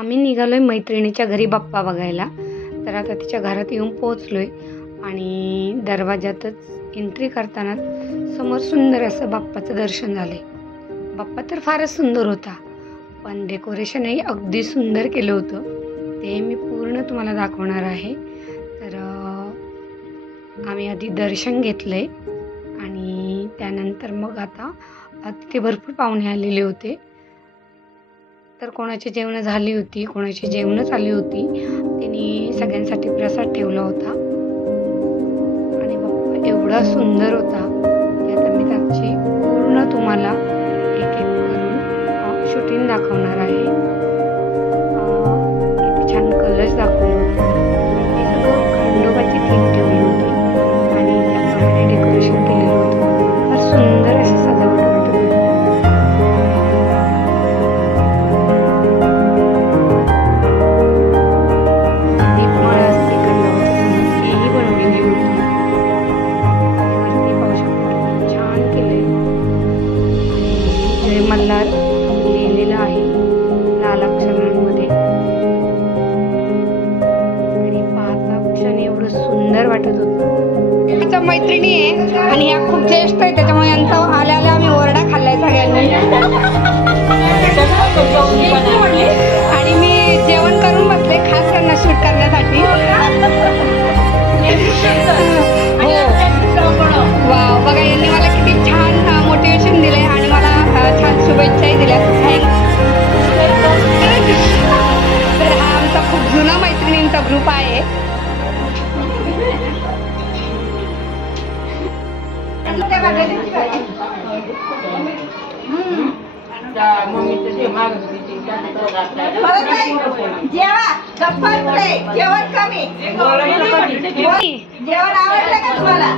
आम्ही निघालो आहे मैत्रिणीच्या घरी बाप्पा बघायला. तर आता तिच्या घरात येऊन पोहोचलो आहे आणि दरवाजातच एंट्री करताना समोर सुंदर असं बाप्पाचं दर्शन झालं आहे. बाप्पा तर फारच सुंदर होता, पण डेकोरेशनही अगदी सुंदर केलं होतं. ते मी पूर्ण तुम्हाला दाखवणार आहे. तर आम्ही आधी दर्शन घेतलं आहे आणि त्यानंतर मग आता तिथे भरपूर पाहुणे आलेले होते. तर कोणाची जेवणं झाली होती, कोणाची जेवणच आली होती. त्यांनी सगळ्यांसाठी प्रसाद ठेवला होता आणि बाप्पा एवढा सुंदर होता की आता मी त्याची पूर्ण तुम्हाला एक एक करून शूटिंग दाखवणार आहे. किती छान कलर्स दाखवले होते. हे सगळं खंडोबाची थीम ठेवली होती आणि त्याप्रमाणे डेकोरेशन केलेलं होतं. फार सुंदर अशी सजावट होती. दीपमाळा असते खंडोबाच्या समोर, तीही बनवलेली होती. वरती पाहू शकता किती छान केलंय आणि जय मल्हार लिहिलेलं आहे लाल अक्षरांमध्ये. आणि पाहता क्षणी एवढं सुंदर वाटत होतं. त्याच्या मैत्रिणी आहे आणि ह्या खूप ज्येष्ठ आहे, त्याच्यामुळे यांचा आल्या आल्या आम्ही ओरडा खाल्लाय सगळ्यांनी. आणि मी जेवण करून बसले खास त्यांना शूट करण्यासाठी. हो वाव, बघा यांनी मला किती छान मोटिवेशन दिलंय आणि मला छान शुभेच्छाही दिल्या. तर हा आमचा खूप जुना मैत्रिणींचा ग्रुप आहे. जेवण आवडलं का तुम्हाला?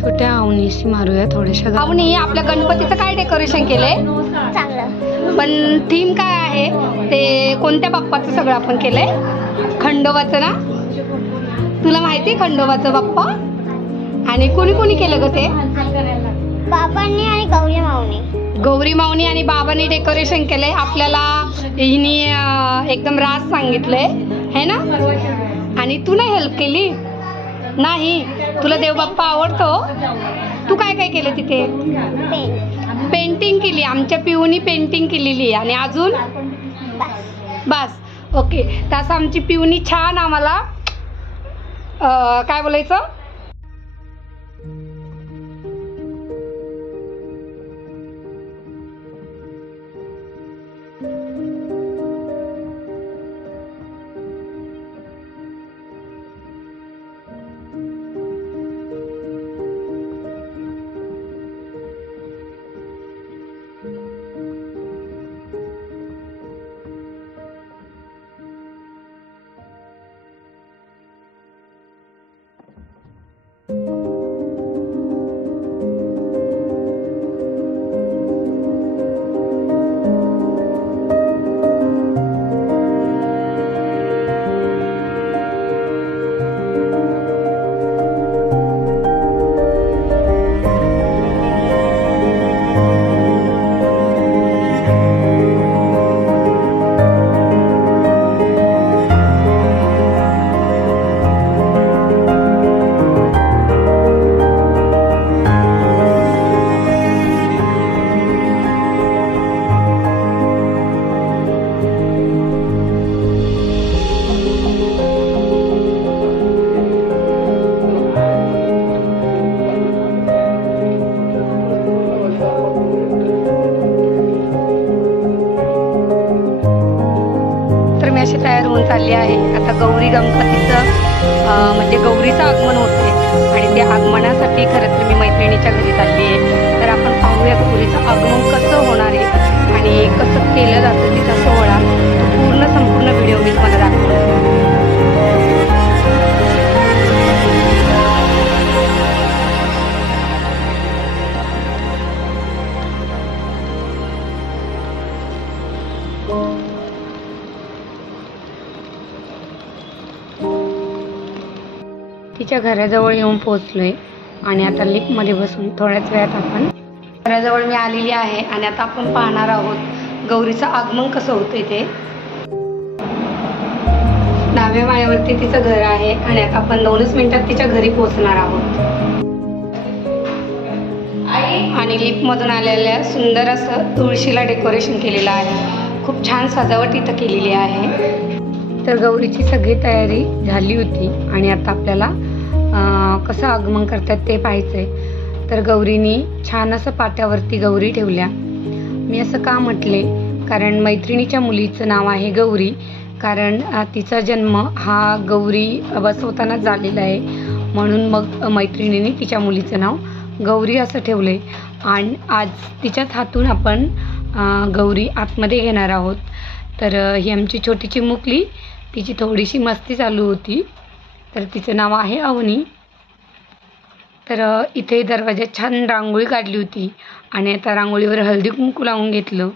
छोट्या अवनीशी मारूया थोड्याशा. अवनी, आपल्या गणपतीचं काय डेकोरेशन केलंय? चांगलं. पण थीम काय आहे ते? कोणत्या बाप्पाचं सगळं आपण केलंय? खंडोबाचं ना? तुला माहिती खंडोबाचं बाप्पा? आणि कोणी कोणी केलं ग ते? बाबांनी आणि गौरी माऊनी. गौरी माऊनी आणि बाबांनी डेकोरेशन केलंय. आपल्याला हिनी एकदम रास सांगितलंय है ना? आणि तू नाही हेल्प केली? नाही. तुला देवबाप्पा आवडतो? तू काय काय केलं तिथे? पेंटिंग केली. आमच्या पिऊनी पेंटिंग केलेली. आणि अजून बस. ओके. तसं आमची पिऊनी छान आम्हाला काय बोलायचं, अशी तयार होऊन चालली आहे. आता गौरी गणपतीचं म्हणजे गौरीचं आगमन होते आणि त्या आगमनासाठी खरं तर मी मैत्रिणीच्या घरी चालली आहे. तर आपण पाहूया गौरीचं आगमन कसं होणार आहे आणि कसं केलं जातं तिचा सोहळा. तो पूर्ण संपूर्ण व्हिडिओ मी तुम्हाला दाखवणार. तिच्या घराजवळ येऊन पोहोचलोय आणि आता लिफ्टमध्ये बसून थोड्याच वेळात आपण घराजवळ मी आलेली आहे आणि आता आपण पाहणार आहोत गौरीचं आगमन कसं होतंय ते. डाव्या माळ्यावरती तिचं घर आहे आणि आता आपण 2च मिनिटात तिच्या घरी पोहोचणार आहोत. आणि लिफ्टमधून आलेल्या सुंदर असं तुळशीला डेकोरेशन केलेलं आहे. खूप छान सजावट इथं केलेली आहे. तर गौरीची सगळी तयारी झाली होती आणि आता आपल्याला कसं आगमन करतात ते पाहायचंय. तर गौरीनी छान असं पाट्यावरती गौरी ठेवल्या. मी असं का म्हटले, कारण मैत्रिणीच्या मुलीचं नाव आहे गौरी, कारण तिचा जन्म हा गौरी बसवतानाच झालेला आहे. म्हणून मग मैत्रिणीने तिच्या मुलीचं नाव गौरी असं ठेवले. आणि आज तिच्याच हातून आपण गौरी आतमध्ये घेणार आहोत. तर ही आमची छोटी चिमुकली, तिची थोडीशी मस्ती चालू होती. तर तिचं नाव आहे अवनी. तर इथे दरवाज्यात छान रांगोळी काढली होती आणि आता रांगोळीवर हळदी कुंकू लावून घेतलं.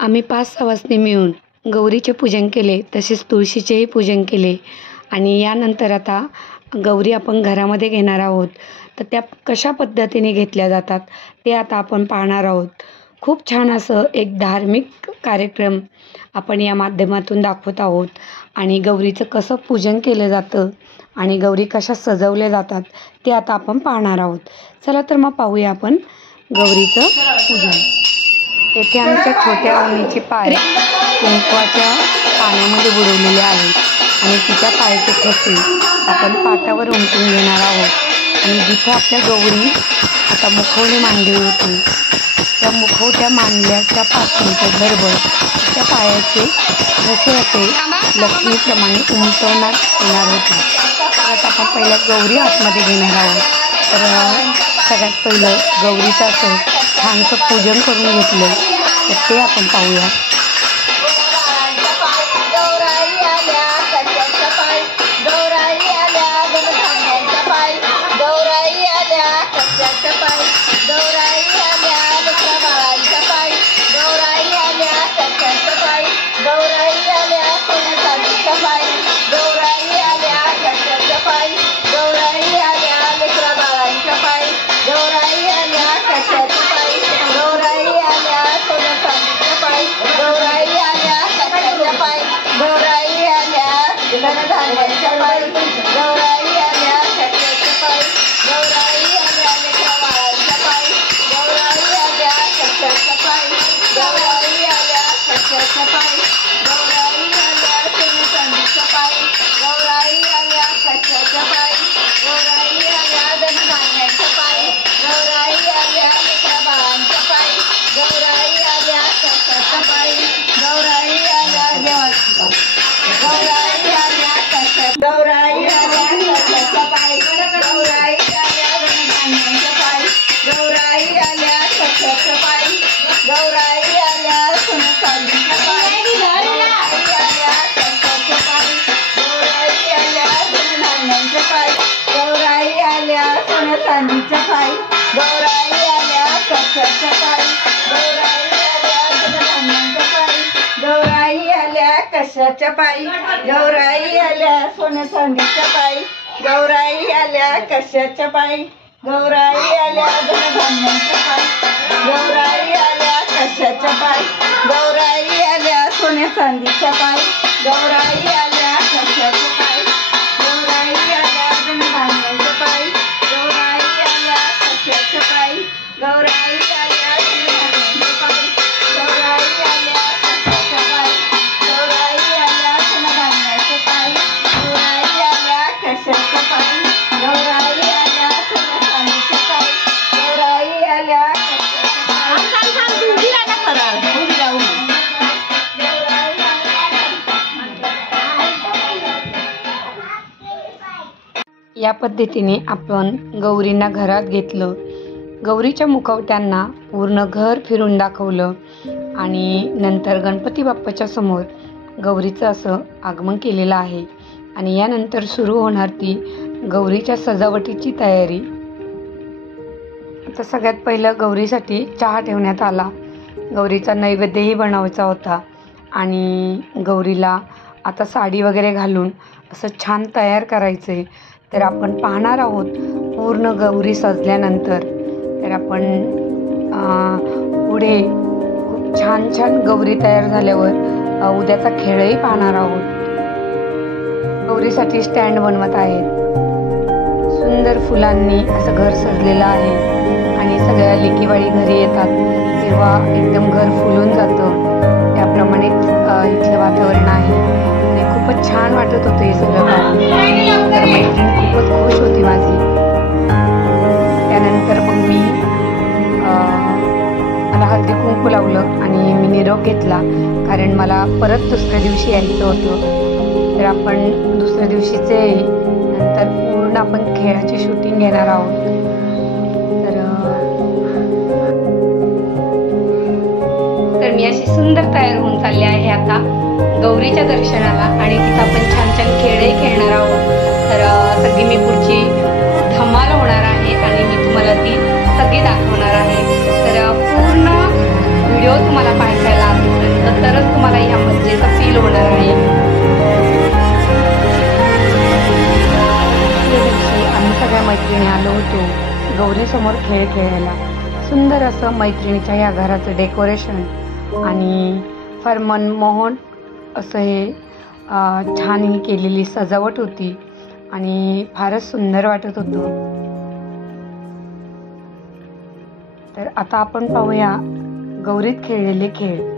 आम्ही 5 सवासणी मिळून गौरीचे पूजन केले, तसेच तुळशीचेही पूजन केले आणि यानंतर आता गौरी आपण घरामध्ये घेणार आहोत. तर त्या कशा पद्धतीने घेतल्या जातात ते आता आपण पाहणार आहोत. खूप छान असं एक धार्मिक कार्यक्रम आपण या माध्यमातून दाखवत आहोत आणि गौरीचं कसं पूजन केलं जातं आणि गौरी कशा सजवल्या जातात ते आता आपण पाहणार आहोत. चला तर मग पाहूया आपण गौरीचं पूजन. येथे आमच्या छोट्या अवनीचे पाय कुंकवाच्या पाण्यामध्ये बुडवलेले आहेत आणि तिच्या पायाचे ठसे आपण पाटावर उमटून घेणार आहोत. आणि जिथं आपल्या गौरी आता मुखवणे मांडली होती त्या मुखवट्या मांडल्याच्या पासूनच्या गर्भ त्या पायाचे ठसे असे लक्ष्मीप्रमाणे उमटवण्यात येणार होते. तर आता आपण पहिल्या गौरी आतमध्ये घेणार आहोत. तर सगळ्यात पहिलं गौरीचं असं छानसं पूजन करून घेतलं तर ते आपण पाहूया. कशाच्या पायी गौराई आल्या सोन्या चांदीच्या पायी गौराई आल्या कशाच्या पायी गौराई आल्या धनधान्याच्या पायी गौराई आल्या कशाच्या पायी गौराई आल्या सोन्या चांदीच्या पायी गौराई आल्या कशाच्या पायी गौराई आल्या धनधान्याच्या पायी गौराई आल्या कशाच्या पायी गौराई आल्या धनधान्याच्या पायी गौराई आल्या कशाच्या पायी गौराई आल्या धनधान्याच्या पायी गौराई आल्या कशाच्या पायी गौराई आल्या सोन्या चांदीच्या पायी गौराई आल्या या पद्धतीने आपण गौरींना घरात घेतलं. गौरीच्या मुखवट्यांना पूर्ण घर फिरून दाखवलं आणि नंतर गणपती बाप्पाच्या समोर गौरीचं असं आगमन केलेलं आहे. आणि यानंतर सुरू होणार ती गौरीच्या सजावटीची तयारी. आता सगळ्यात पहिलं गौरीसाठी चहा ठेवण्यात आला. गौरीचा नैवेद्यही बनवायचा होता आणि गौरीला आता साडी वगैरे घालून असं छान तयार करायचं आहे. तर आपण पाहणार आहोत पूर्ण गौरी सजल्यानंतर. तर आपण पुढे खूप छान छान गौरी तयार झाल्यावर उद्याचा खेळही पाहणार आहोत. गौरीसाठी स्टँड बनवत आहेत. सुंदर फुलांनी असं घर सजलेलं आहे आणि सगळ्या लेकीवाळी घरी येतात तेव्हा एकदम घर फुलून जातं. त्याप्रमाणेच इथलं वातावरण आहे आणि खूपच छान वाटत होतं हे सगळं पाहून. तर मैत्रीण खूपच खुश होती माझी. त्यानंतर मग मी मला हळदी कुंकू लावलं आणि मी निरोप घेतला कारण मला परत दुसऱ्या दिवशी यायचं होतं. तर आपण दुसऱ्या दिवशीचे नंतर पूर्ण आपण खेळाची शूटिंग घेणार आहोत. तर मी अशी सुंदर तयार होऊन चालली आहे आता गौरीच्या दर्शनाला आणि तिथं आपण छान छान खेळही खेळणार आहोत. तर सगळी मी पुढची धमाल होणार आहे आणि मी तुम्हाला ती सगळी दाखवणार आहे. तर पूर्ण व्हिडिओ तुम्हाला पाहायला असेल तरच तुम्हाला या मजेचा आलो होतो गौरीसमोर खेळ खेळायला. सुंदर असं मैत्रिणीच्या या घराचं डेकोरेशन आणि फार मनमोहन असं हे छान ही केलेली सजावट होती आणि फारच सुंदर वाटत होतं. तर आता आपण पाहूया गौरीत खेळलेले खेळ.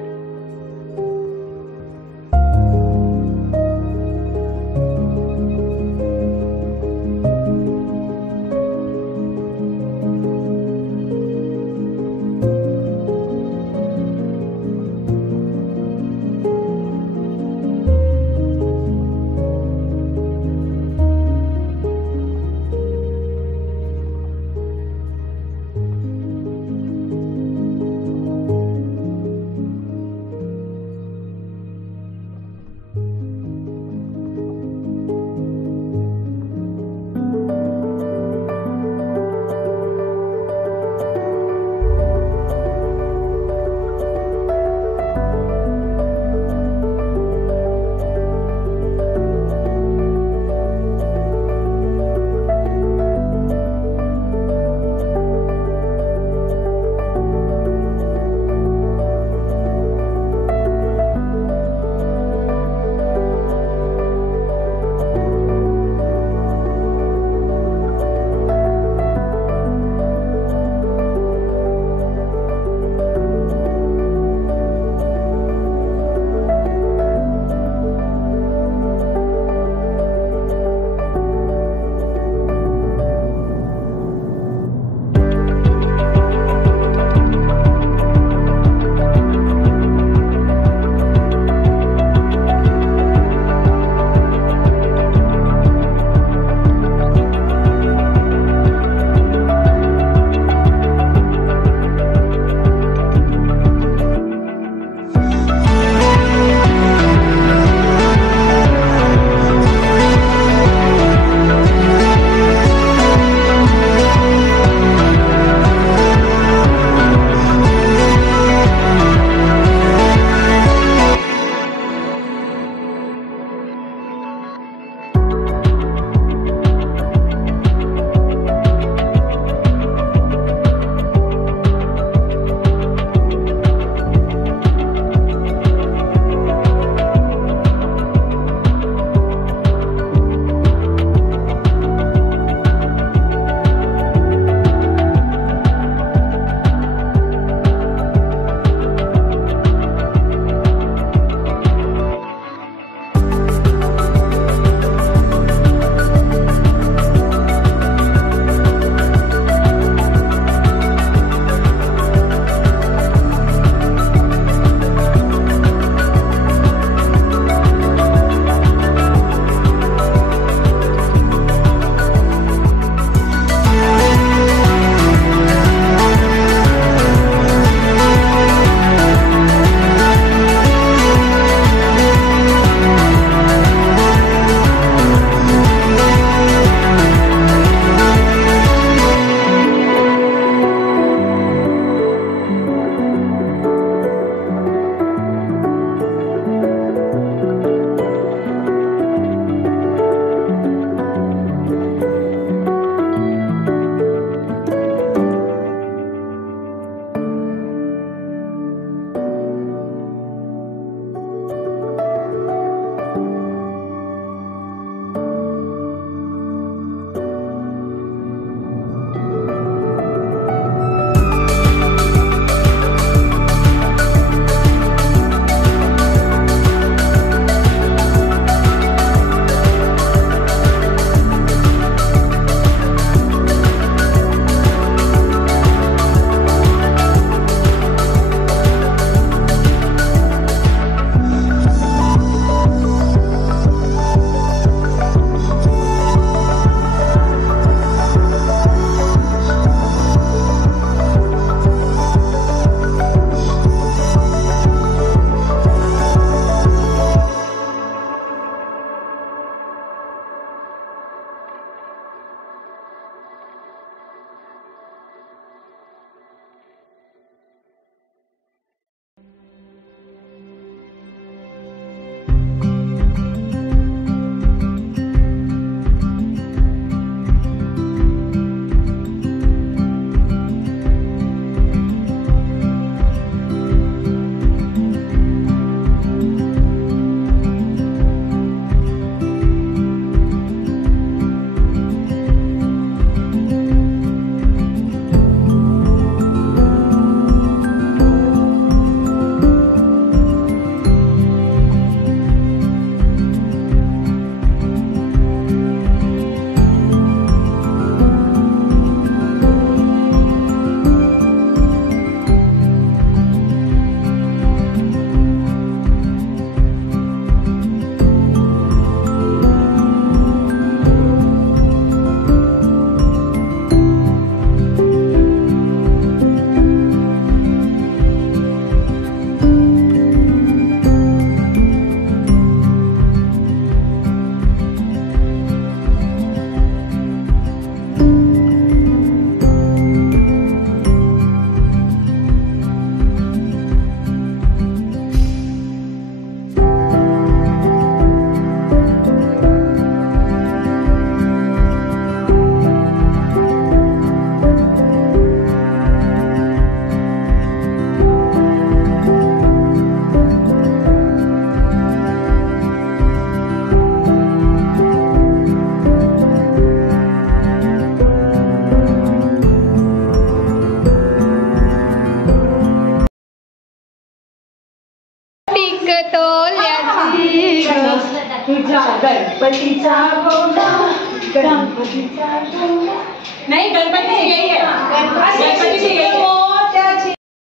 गणपतीचा बोला, गणपतीचा बोला. नाही, गणपतीची येई आहे. गणपतीची येई आहे.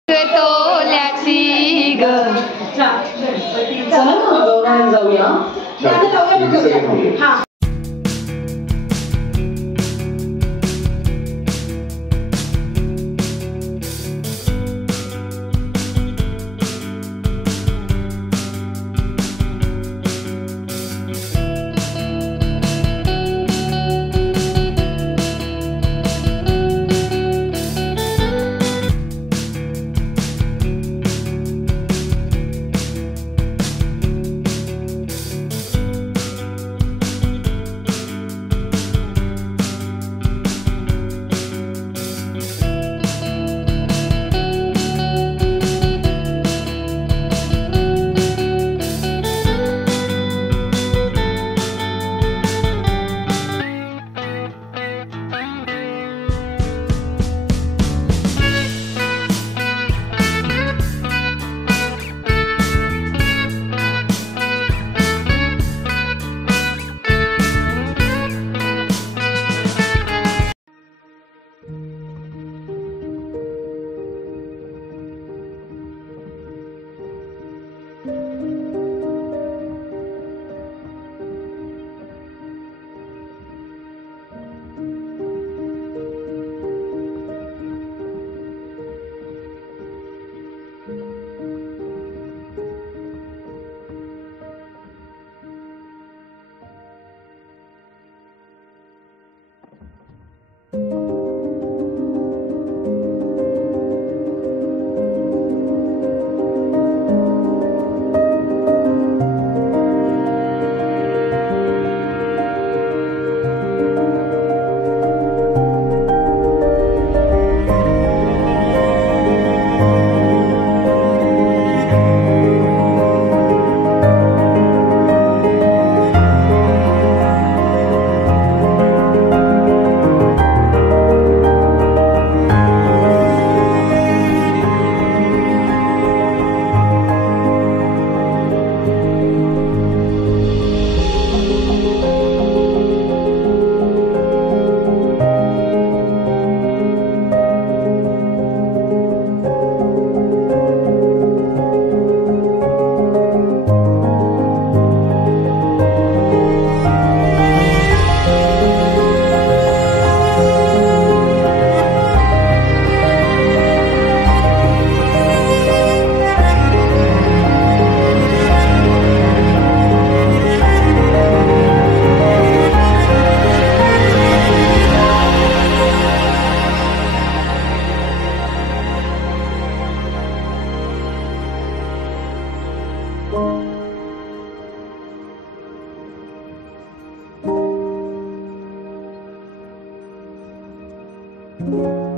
तोल्याची ग गणपतीचा जाऊया. हा. Thank you.